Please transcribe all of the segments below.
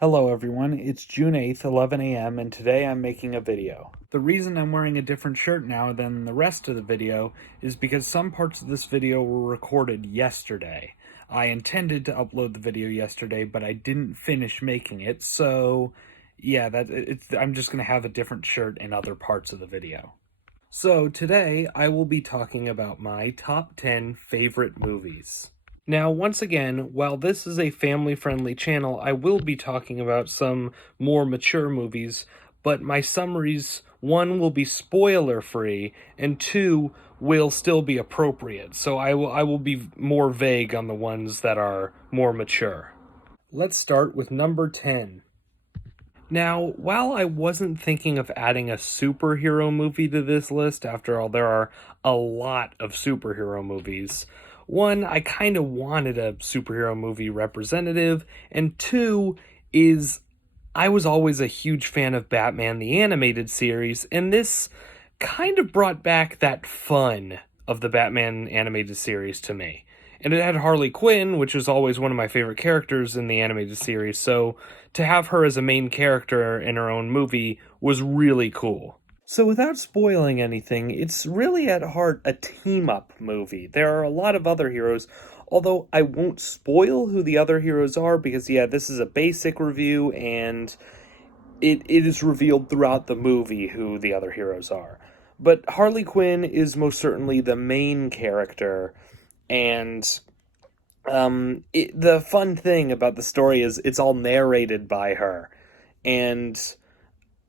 Hello everyone, it's June 8th, 11 a.m., and today I'm making a video. The reason I'm wearing a different shirt now than the rest of the video is because some parts of this video were recorded yesterday. I intended to upload the video yesterday, but I didn't finish making it, so yeah, I'm just going to have a different shirt in other parts of the video. So today I will be talking about my top 10 favorite movies. Now, once again, while this is a family-friendly channel, I will be talking about some more mature movies, but my summaries, one, will be spoiler-free, and two, will still be appropriate, so I will be more vague on the ones that are more mature. Let's start with number 10. Now, while I wasn't thinking of adding a superhero movie to this list, after all, there are a lot of superhero movies, one, I kind of wanted a superhero movie representative, and two, is I was always a huge fan of Batman the Animated Series, and this kind of brought back that fun of the Batman Animated Series to me. And it had Harley Quinn, which was always one of my favorite characters in the animated series, so to have her as a main character in her own movie was really cool. So without spoiling anything, it's really at heart a team-up movie. There are a lot of other heroes, although I won't spoil who the other heroes are because, yeah, this is a basic review and it is revealed throughout the movie who the other heroes are. But Harley Quinn is most certainly the main character, and the fun thing about the story is it's all narrated by her, and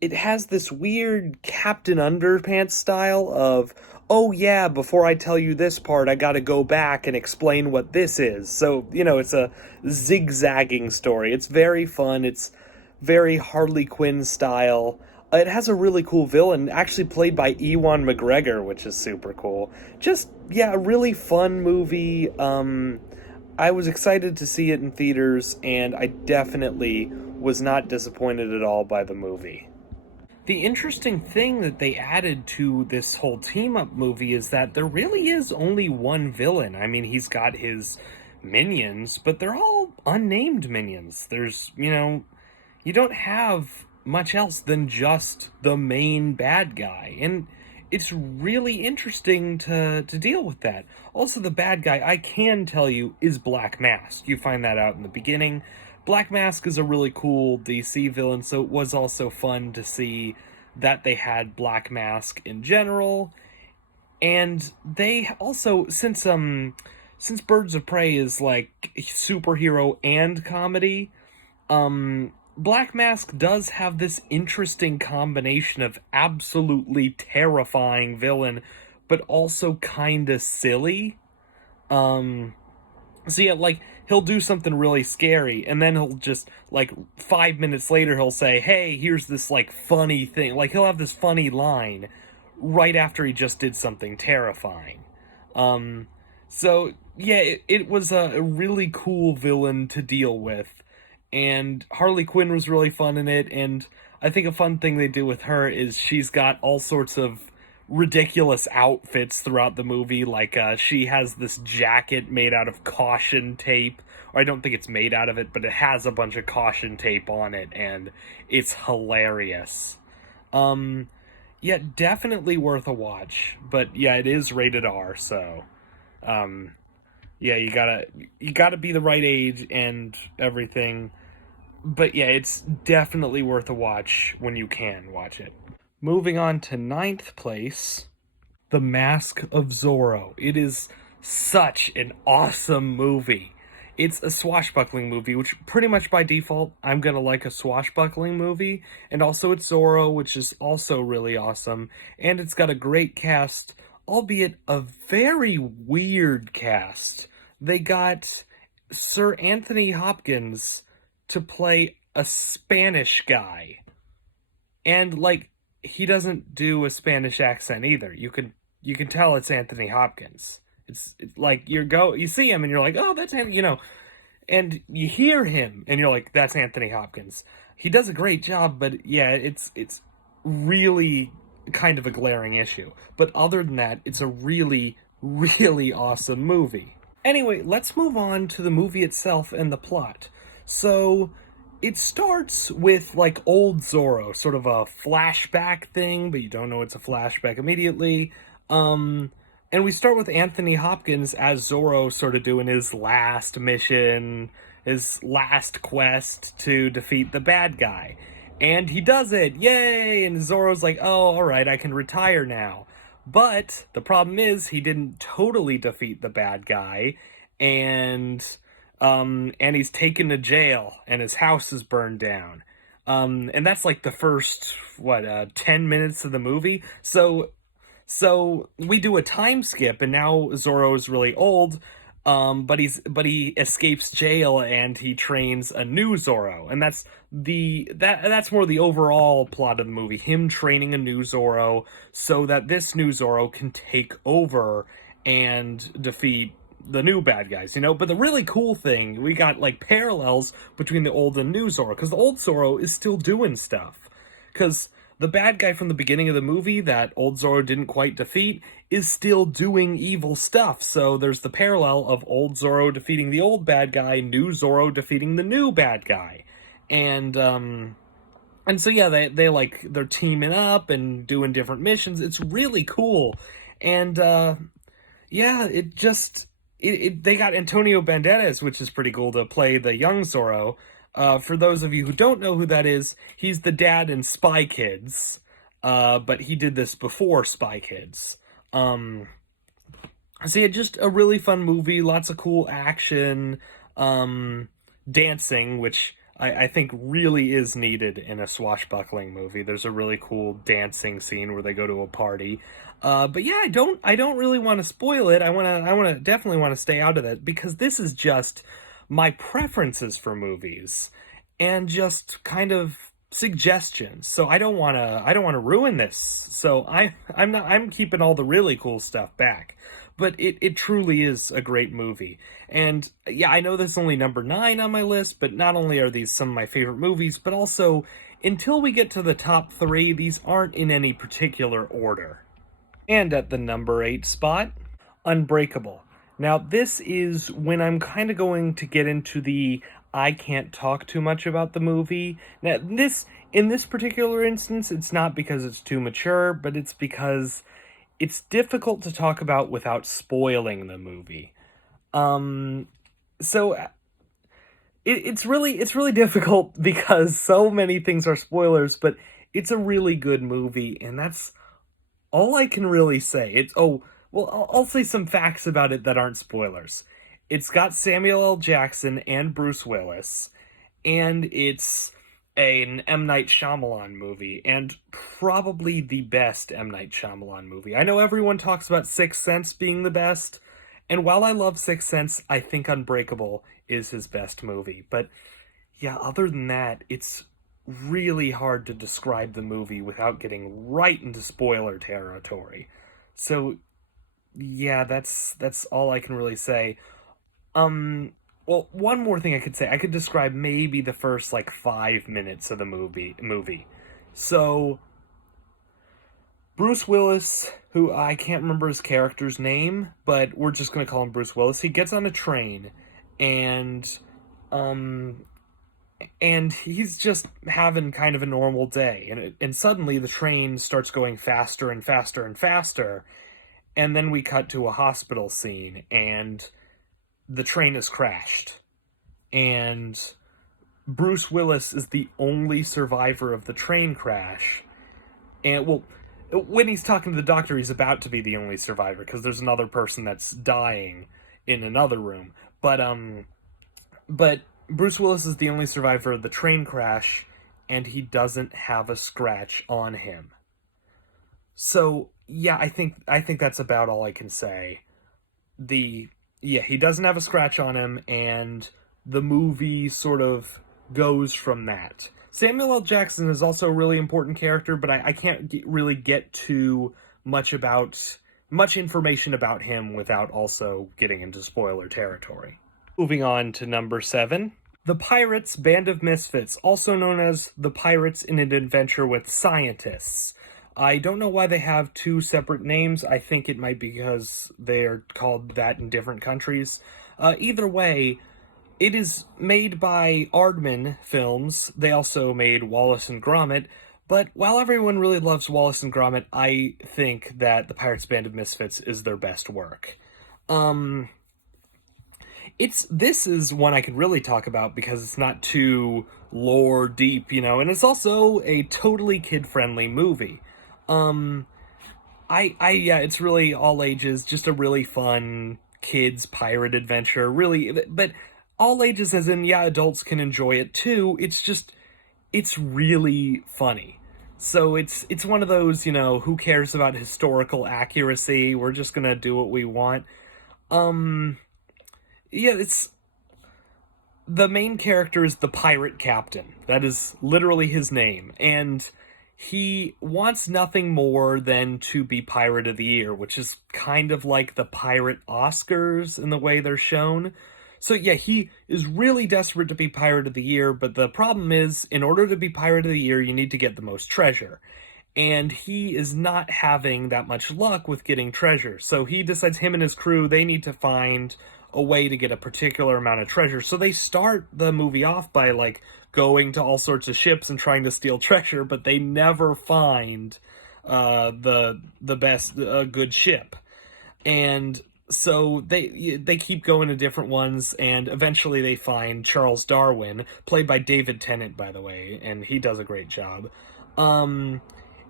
it has this weird Captain Underpants style of, oh yeah, before I tell you this part, I gotta go back and explain what this is. So, it's a zigzagging story. It's very fun. It's very Harley Quinn style. It has a really cool villain, actually played by Ewan McGregor, which is super cool. Just, yeah, a really fun movie. I was excited to see it in theaters, and I definitely was not disappointed at all by the movie. The interesting thing that they added to this whole team-up movie is that there really is only one villain. I mean, he's got his minions, but they're all unnamed minions. There's, you don't have much else than just the main bad guy, and it's really interesting to deal with that. Also, the bad guy, I can tell you, is Black Mask. You find that out in the beginning. Black Mask is a really cool DC villain, so it was also fun to see that they had Black Mask in general. And they also, since Birds of Prey is like superhero and comedy, Black Mask does have this interesting combination of absolutely terrifying villain, but also kinda silly. So yeah, like, he'll do something really scary, and then he'll just, 5 minutes later, he'll say, hey, here's this, funny thing. Like, he'll have this funny line right after he just did something terrifying. So, yeah, it was a really cool villain to deal with, and Harley Quinn was really fun in it, and I think a fun thing they do with her is she's got all sorts of ridiculous outfits throughout the movie. She has this jacket made out of caution tape, or I don't think it's made out of it, but it has a bunch of caution tape on it, and it's hilarious. Yeah, definitely worth a watch, but yeah, it is rated R, so yeah, you gotta be the right age and everything, but yeah, it's definitely worth a watch when you can watch it. Moving on to 9th place, The Mask of Zorro. It is such an awesome movie. It's a swashbuckling movie, which pretty much by default, I'm gonna like a swashbuckling movie. And also it's Zorro, which is also really awesome. And it's got a great cast, albeit a very weird cast. They got Sir Anthony Hopkins to play a Spanish guy. And, he doesn't do a Spanish accent either. You can tell it's Anthony Hopkins. It's like you see him and you're like, oh, that's Anthony, and you hear him and you're like, that's Anthony Hopkins. He does a great job, but yeah, it's really kind of a glaring issue. But other than that, it's a really, really awesome movie. Anyway, let's move on to the movie itself and the plot. So, it starts with like old Zorro, sort of a flashback thing, but you don't know it's a flashback immediately. Um, and we start with Anthony Hopkins as Zorro, sort of doing his last mission, his last quest to defeat the bad guy. And he does it, yay! And Zorro's like, oh, alright, I can retire now. But the problem is, he didn't totally defeat the bad guy, and and he's taken to jail, and his house is burned down. And that's like the first 10 minutes of the movie. So we do a time skip, and now Zorro is really old. But he escapes jail and he trains a new Zorro, and that's more the overall plot of the movie. Him training a new Zorro so that this new Zorro can take over and defeat the new bad guys, you know? But the really cool thing, we got like parallels between the old and new Zorro, because the old Zorro is still doing stuff. Because the bad guy from the beginning of the movie that old Zorro didn't quite defeat is still doing evil stuff. So there's the parallel of old Zorro defeating the old bad guy, new Zorro defeating the new bad guy. And so yeah, they're teaming up and doing different missions. It's really cool. And yeah, they got Antonio Banderas, which is pretty cool, to play the young Zorro. For those of you who don't know who that is, he's the dad in Spy Kids, but he did this before Spy Kids. So yeah, just a really fun movie, lots of cool action, dancing, which I think really is needed in a swashbuckling movie. There's a really cool dancing scene where they go to a party. But yeah, I don't really want to spoil it. Definitely want to stay out of that, because this is just my preferences for movies and just kind of suggestions. So I don't want to ruin this. So I'm keeping all the really cool stuff back. But it truly is a great movie. And yeah, I know that's only number 9 on my list, but not only are these some of my favorite movies, but also until we get to the top 3, these aren't in any particular order. And at the number 8 spot, Unbreakable. Now, this is when I'm kind of going to get into the I can't talk too much about the movie. Now, in this particular instance, it's not because it's too mature, but it's because it's difficult to talk about without spoiling the movie. So it's really difficult because so many things are spoilers, but it's a really good movie, and that's all I can really say. I'll say some facts about it that aren't spoilers. It's got Samuel L. Jackson and Bruce Willis, and it's an M. Night Shyamalan movie, and probably the best M. Night Shyamalan movie. I know everyone talks about Sixth Sense being the best, and while I love Sixth Sense, I think Unbreakable is his best movie. But yeah, other than that, it's really hard to describe the movie without getting right into spoiler territory. So yeah, that's all I can really say. Well, one more thing I could say. I could describe maybe the first like 5 minutes of the movie. So Bruce Willis, who I can't remember his character's name, but we're just gonna call him Bruce Willis. He gets on a train, and he's just having kind of a normal day, and suddenly the train starts going faster and faster and faster, and then we cut to a hospital scene, and the train has crashed, and Bruce Willis is the only survivor of the train crash. And well, when he's talking to the doctor, he's about to be the only survivor because there's another person that's dying in another room. But Bruce Willis is the only survivor of the train crash, and he doesn't have a scratch on him. So yeah, I think that's about all I can say. He doesn't have a scratch on him, and the movie sort of goes from that. Samuel L. Jackson is also a really important character, but I can't really get too much information about him without also getting into spoiler territory. Moving on to number 7. The Pirates Band of Misfits, also known as The Pirates in an Adventure with Scientists. I don't know why they have 2 separate names. I think it might be because they're called that in different countries. Either way, It is made by Aardman Films. They also made Wallace and Gromit. But while everyone really loves Wallace and Gromit, I think that The Pirates Band of Misfits is their best work. Um, this is one I could really talk about because it's not too lore deep, and it's also a totally kid-friendly movie. Um, yeah, it's really all ages, just a really fun kids pirate adventure, really, but all ages as in, yeah, adults can enjoy it too. It's really funny. So it's one of those, who cares about historical accuracy? We're just gonna do what we want. Um, yeah, it's the main character is the pirate captain. That is literally his name, and he wants nothing more than to be Pirate of the Year, which is kind of like the pirate Oscars in the way they're shown. So yeah, he is really desperate to be Pirate of the Year, but the problem is, in order to be Pirate of the Year, you need to get the most treasure. And he is not having that much luck with getting treasure. So he decides him and his crew, they need to find a way to get a particular amount of treasure. So they start the movie off by like going to all sorts of ships and trying to steal treasure, but they never find the best good ship. And so they keep going to different ones, and eventually they find Charles Darwin, played by David Tennant, by the way, and he does a great job. Um,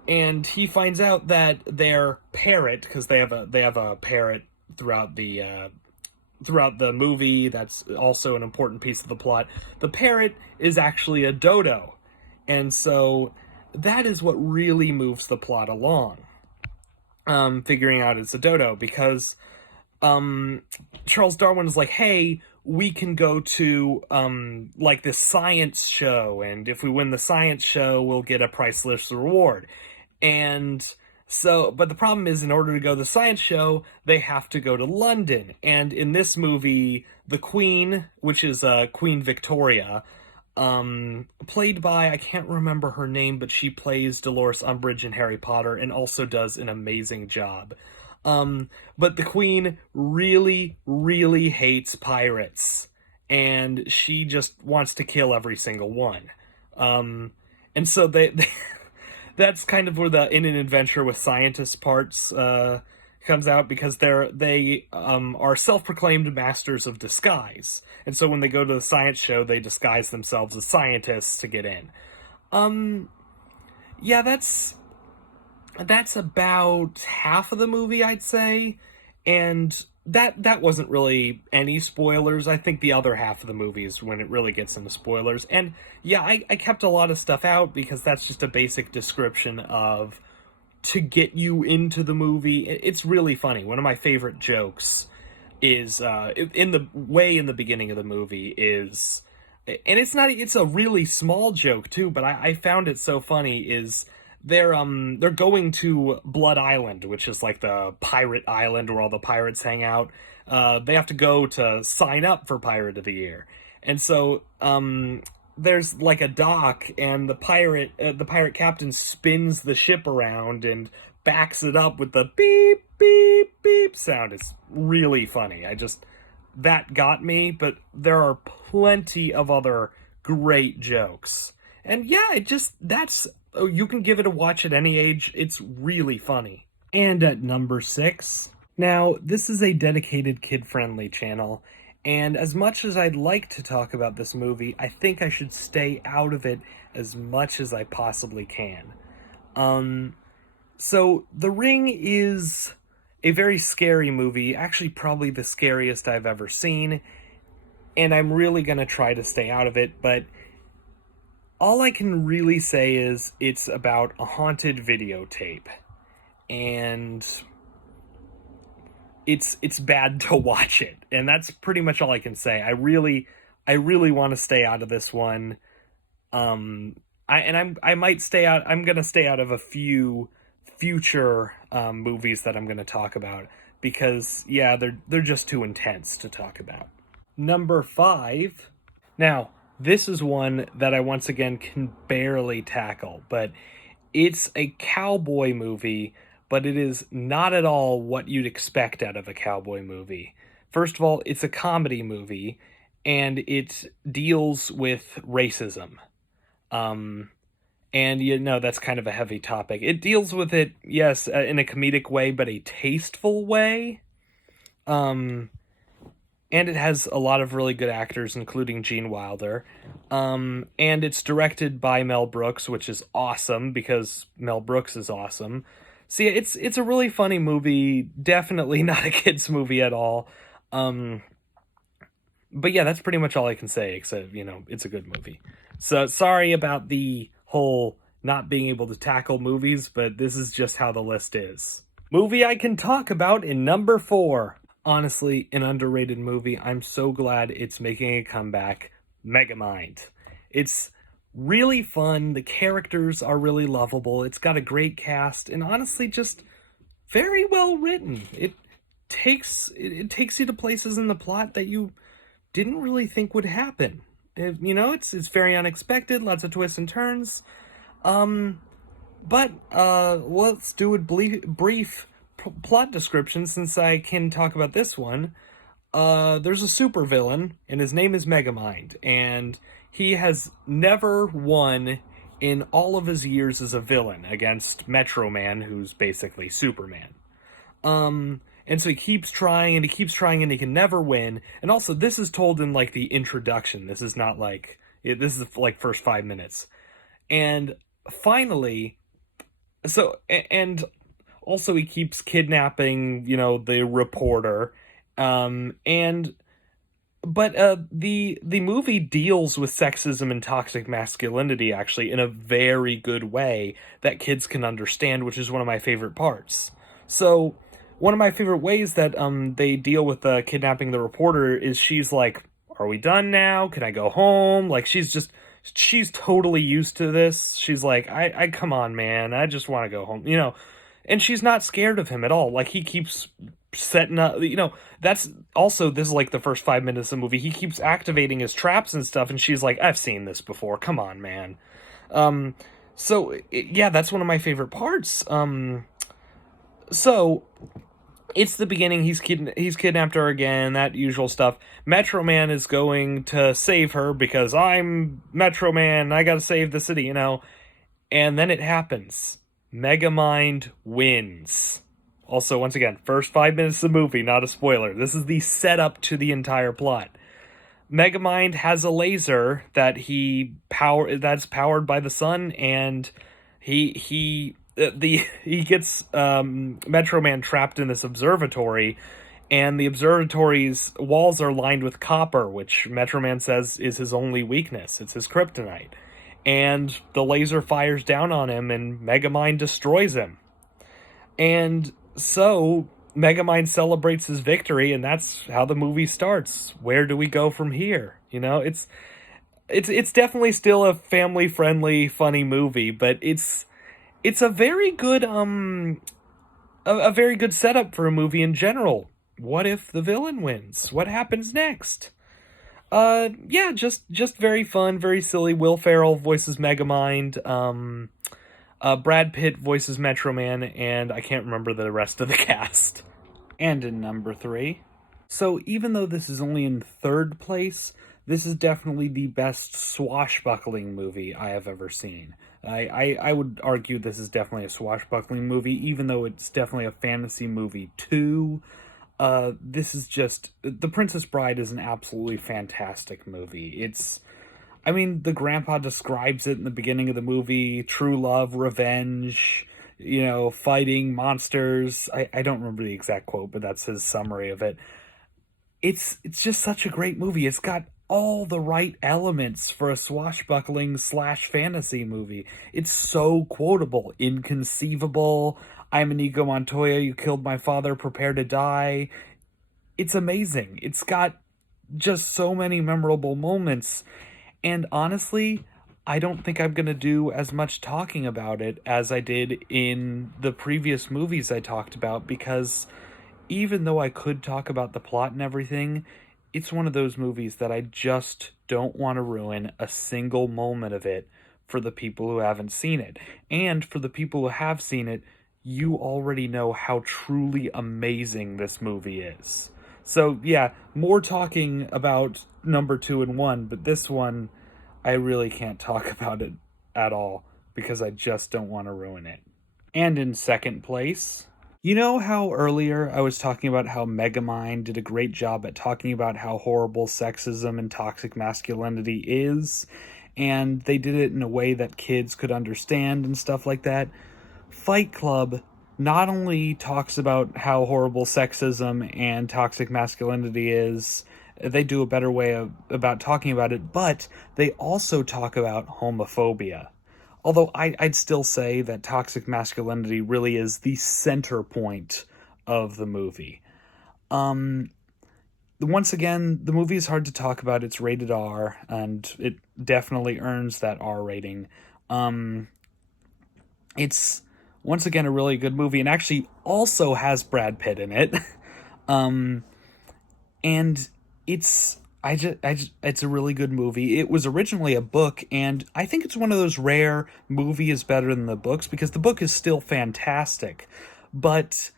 and he finds out that their parrot, because they have a parrot throughout the movie. That's also an important piece of the plot. The parrot is actually a dodo, and so that is what really moves the plot along. Figuring out it's a dodo because Charles Darwin is like, hey, we can go to like this science show, and if we win the science show, we'll get a priceless reward. And so, but the problem is, in order to go to the science show, they have to go to London. And in this movie, the Queen, which is Queen Victoria, played by, I can't remember her name, but she plays Dolores Umbridge in Harry Potter and also does an amazing job. But the Queen really, really hates pirates, and she just wants to kill every single one. And so they that's kind of where the In an Adventure with Scientists parts comes out, because they are self-proclaimed masters of disguise, and so when they go to the science show, they disguise themselves as scientists to get in. Yeah, that's about half of the movie, I'd say, and that wasn't really any spoilers. I think the other half of the movie is when it really gets into spoilers. And yeah, I kept a lot of stuff out because that's just a basic description of to get you into the movie. It's really funny. One of my favorite jokes is in the beginning of the movie is, and it's a really small joke too, but I found it so funny, is they're going to Blood Island, which is like the pirate island where all the pirates hang out. They have to go to sign up for Pirate of the Year. And so there's like a dock, and the pirate captain spins the ship around and backs it up with the beep beep beep sound. It's really funny. That got me, but there are plenty of other great jokes. And yeah, you can give it a watch at any age. It's really funny. And at number 6, now this is a dedicated kid-friendly channel, and as much as I'd like to talk about this movie, I think I should stay out of it as much as I possibly can. So The Ring is a very scary movie, actually probably the scariest I've ever seen, and I'm really gonna try to stay out of it, but all I can really say is it's about a haunted videotape, and it's bad to watch it, and that's pretty much all I can say. I really want to stay out of this one. I might stay out. I'm gonna stay out of a few future movies that I'm gonna talk about, because yeah, they're just too intense to talk about. Number 5. Now, this is one that I once again can barely tackle, but it's a cowboy movie, but it is not at all what you'd expect out of a cowboy movie. First of all, it's a comedy movie, and it deals with racism. Um, and that's kind of a heavy topic. It deals with it, yes, in a comedic way, but a tasteful way. Um, and it has a lot of really good actors, including Gene Wilder. And it's directed by Mel Brooks, which is awesome because Mel Brooks is awesome. So yeah, it's a really funny movie. Definitely not a kids movie at all. Um, but yeah, that's pretty much all I can say. Except it's a good movie. So sorry about the whole not being able to tackle movies, but this is just how the list is. Movie I can talk about in number 4. Honestly, an underrated movie. I'm so glad it's making a comeback. Megamind. It's really fun. The characters are really lovable. It's got a great cast, and honestly, just very well written. It takes you to places in the plot that you didn't really think would happen. It's very unexpected. Lots of twists and turns. But let's do a brief plot description since I can talk about this one. There's a supervillain, and his name is Megamind, and he has never won in all of his years as a villain against Metro Man, who's basically Superman. And so he keeps trying and he keeps trying and he can never win. And also, this is told in like the introduction. This is not like this is the like first 5 minutes. And finally, and also he keeps kidnapping, the reporter. And but the movie deals with sexism and toxic masculinity actually in a very good way that kids can understand, which is one of my favorite parts. So one of my favorite ways that they deal with kidnapping the reporter is she's like, "Are we done now? Can I go home?" Like she's totally used to this. She's like, I come on, man, I just want to go home, and she's not scared of him at all. Like he keeps setting up, that's also, this is like the first 5 minutes of the movie. He keeps activating his traps and stuff, and she's like, I've seen this before. Come on, man. Yeah, that's one of my favorite parts. So it's the beginning. He's kidnapped her again, that usual stuff. Metro Man is going to save her because I'm Metro Man, I gotta save the city, and then it happens. Megamind wins. Also, once again, first 5 minutes of the movie, not a spoiler. This is the setup to the entire plot. Megamind has a laser that's powered by the sun, and he gets Metro Man trapped in this observatory, and the observatory's walls are lined with copper, which Metro Man says is his only weakness. It's his kryptonite. And the laser fires down on him, and Megamind destroys him. And so Megamind celebrates his victory, and that's how the movie starts. Where do we go from here? It's definitely still a family friendly, funny movie, but it's a very good a very good setup for a movie in general. What if the villain wins? What happens next? Yeah, just very fun, very silly. Will Ferrell voices Megamind. Brad Pitt voices Metro Man, and I can't remember the rest of the cast. And in number 3. So even though this is only in third place, this is definitely the best swashbuckling movie I have ever seen. I would argue this is definitely a swashbuckling movie, even though it's definitely a fantasy movie too. This is just... The Princess Bride is an absolutely fantastic movie. The grandpa describes it in the beginning of the movie: true love, revenge, fighting monsters. I don't remember the exact quote, but that's his summary of it. It's just such a great movie. It's got all the right elements for a swashbuckling / fantasy movie. It's so quotable. Inconceivable. I'm Inigo Montoya. You killed my father. Prepare to die. It's amazing. It's got just so many memorable moments. And honestly, I don't think I'm going to do as much talking about it as I did in the previous movies I talked about, because even though I could talk about the plot and everything, it's one of those movies that I just don't want to ruin a single moment of it for the people who haven't seen it. And for the people who have seen it, you already know how truly amazing this movie is. So yeah, more talking about number 2 and 1, but this one I really can't talk about it at all because I just don't want to ruin it. And in second place, you know how earlier I was talking about how Megamind did a great job at talking about how horrible sexism and toxic masculinity is, and they did it in a way that kids could understand and stuff like that? Fight Club not only talks about how horrible sexism and toxic masculinity is, they do a better way about talking about it, but they also talk about homophobia. Although I'd still say that toxic masculinity really is the center point of the movie. Um, Once again, the movie is hard to talk about. It's rated R, and it definitely earns that R rating. Um, it's once again a really good movie, and actually also has Brad Pitt in it. um, and it's a really good movie. It was originally a book, and I think it's one of those rare movie is better than the books because the book is still fantastic, but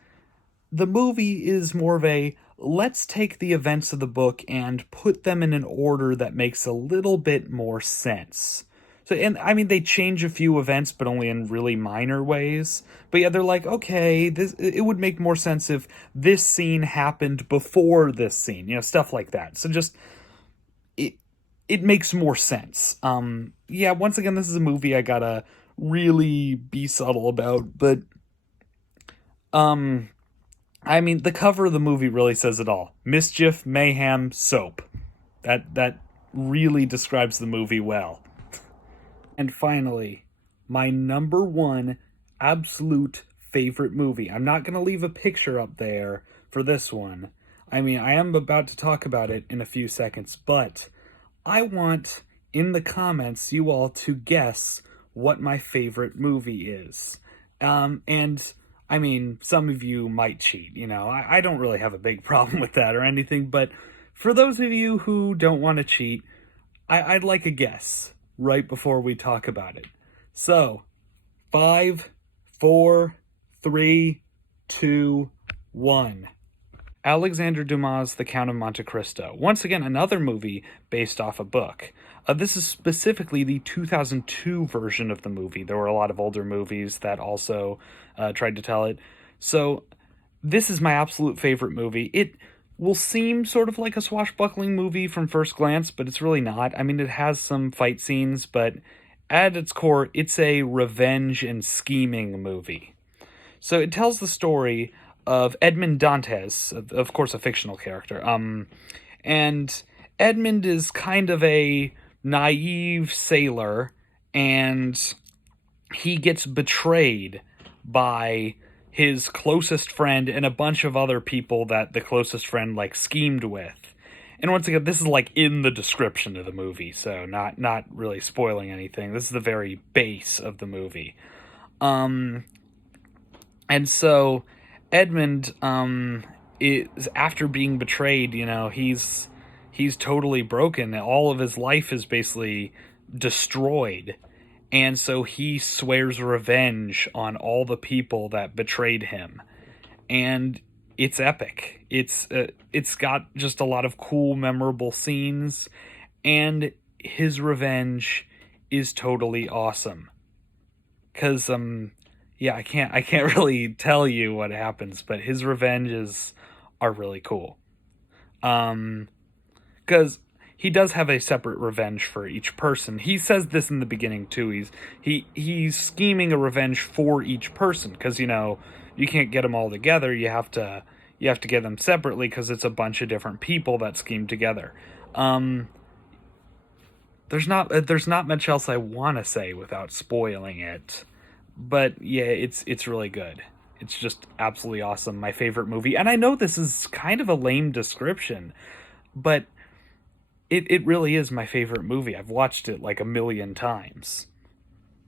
the movie is more of a let's take the events of the book and put them in an order that makes a little bit more sense. So, and I mean, they change a few events, but only in really minor ways. But yeah, they're like, okay, this it would make more sense if this scene happened before this scene, stuff like that. So just it it makes more sense. Yeah, once again, this is a movie I gotta really be subtle about, but um, I mean, the cover of the movie really says it all: mischief, mayhem, soap. That really describes the movie well. And finally, my number one absolute favorite movie. I'm not going to leave a picture up there for this one. I mean, I am about to talk about it in a few seconds, but I want in the comments you all to guess what my favorite movie is. And I mean, some of you might cheat, I don't really have a big problem with that or anything, but for those of you who don't want to cheat, I'd like a guess right before we talk about it. So, 5, 4, 3, 2, 1. Alexander Dumas' The Count of Monte Cristo. Once again, another movie based off a book. This is specifically the 2002 version of the movie. There were a lot of older movies that also tried to tell it. So, this is my absolute favorite movie. It will seem sort of like a swashbuckling movie from first glance, but it's really not. I mean, it has some fight scenes, but at its core, it's a revenge and scheming movie. So it tells the story of Edmond Dantes, of course, a fictional character. And Edmond is kind of a naive sailor, and he gets betrayed by his closest friend and a bunch of other people that the closest friend schemed with. And once again, this is in the description of the movie, so not really spoiling anything. This is the very base of the movie. And so Edmund is, after being betrayed, he's totally broken. All of his life is basically destroyed. And so he swears revenge on all the people that betrayed him. And it's epic. It's got just a lot of cool, memorable scenes. And his revenge is totally awesome. Because, yeah, I can't really tell you what happens, but his revenges are really cool. Because he does have a separate revenge for each person. He says this in the beginning too. He's scheming a revenge for each person because you can't get them all together. You have to get them separately because it's a bunch of different people that scheme together. There's not much else I want to say without spoiling it, but yeah, it's really good. It's just absolutely awesome. My favorite movie, and I know this is kind of a lame description, but it really is my favorite movie. I've watched it a million times.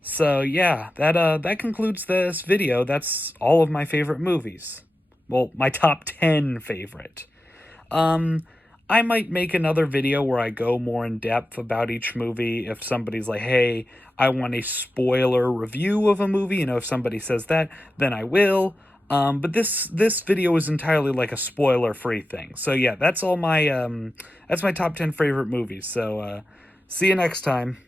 So yeah, that concludes this video. That's all of my favorite movies. Well, my top 10 favorite. I might make another video where I go more in depth about each movie if somebody's like, hey, I want a spoiler review of a movie. If somebody says that, then I will. But this video is entirely like a spoiler-free thing. So yeah, that's all my that's my top 10 favorite movies. So see you next time.